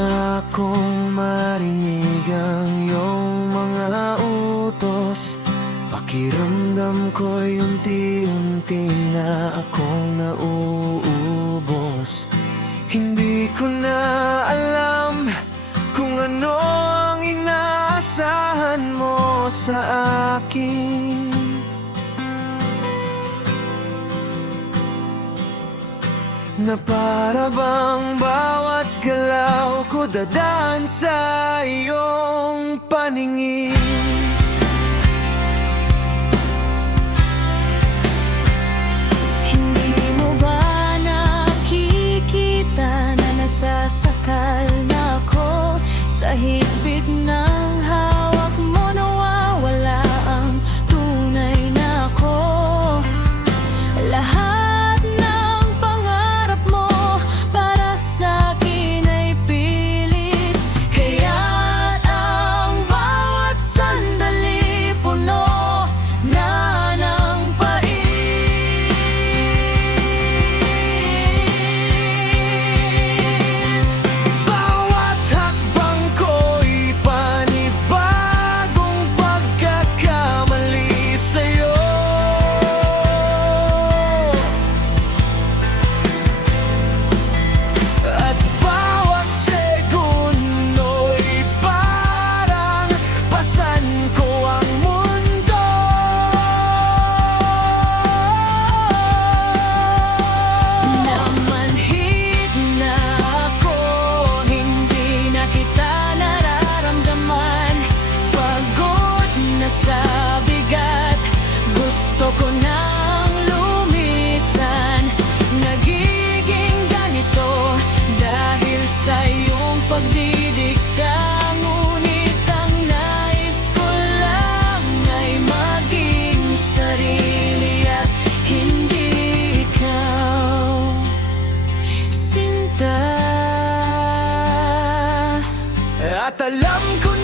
na akong marinig ang iyong mga utos. Pakiramdam ko'y unti-unti na akong nauubos. Hindi ko na alam kung ano ang inaasahan mo sa akin. Na para bang bawat galaw ko dadaan sa iyong paningin. Hindi mo ba nakikita na nasasakal na ako sa higpit ng hawak mo? Nawawala ang tunay na ako. Lahat ko nang lumisan. Nagiging ganito dahil sa iyong pagdidikta. Ngunit ang nais ko lang ay maging sarili at hindi ikaw, sinta. At alam ko